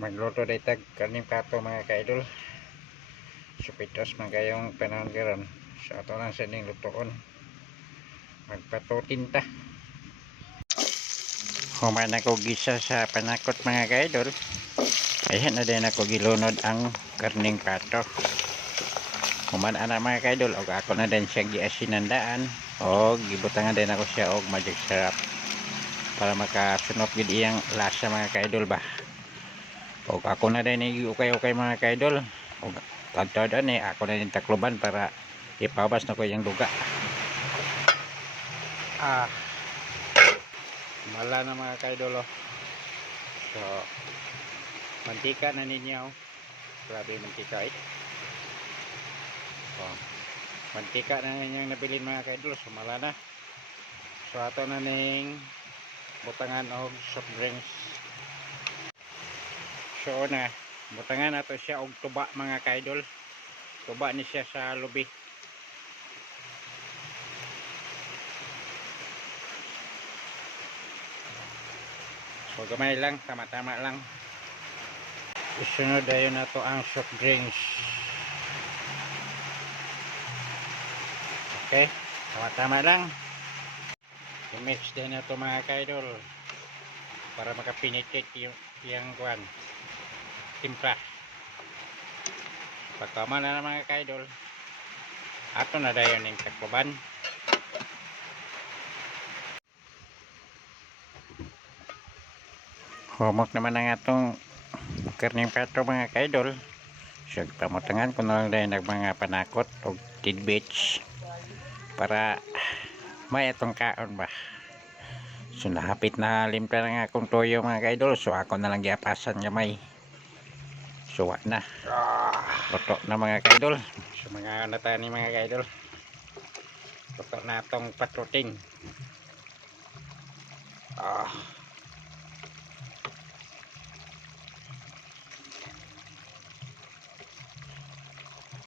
Magluto day tag karning pato mga kaidol. Supitos man kayong panahon karon. So ato lang sa ning lutoon. Magpatutin ta. Human ako gisa sa panakot mga kaidol. Ayan na din ako gilunod ang karning pato. Human ana mga kaidol og ako na din siya giasinandaan og gibutangan din ako siya og magic syrup para makasunod gid iyang lasa mga kaidol ba. Og ako na din ukay-ukay mga kaidol. Og tagtad ani ako na din takloban para ipabas na ko yung duga. Mala na mga kaidol oh. So mantika na ninyo. Grabe mantika eh. So, mantika na ninyong nabilin mga kaidol. So mala na. So ato na ning butangan og soft drinks. So na butangan nato siya og tuba mga kaidol. Tuba ni siya sa lubi. So gamay lang, tama-tama lang. Isunod ayon nato ang soft drinks. Okay, tama-tama lang. I-mix din nato mga kaidol para makapinitit yung kuan timpla. Pagkama na mga kaidol, ato na dayon ning takloban. Humok naman ang atong karning pato mga kaidol. So pamutangan ko na lang dahil mga panakot o tidbits para may atong kaon ba. So nahapit na limpla na nga akong toyo mga kaidol. So ako na lang giapasan gamay. So wala na. Luto na mga kaidol. So mga natani mga kaidol. Luto na atong patuting.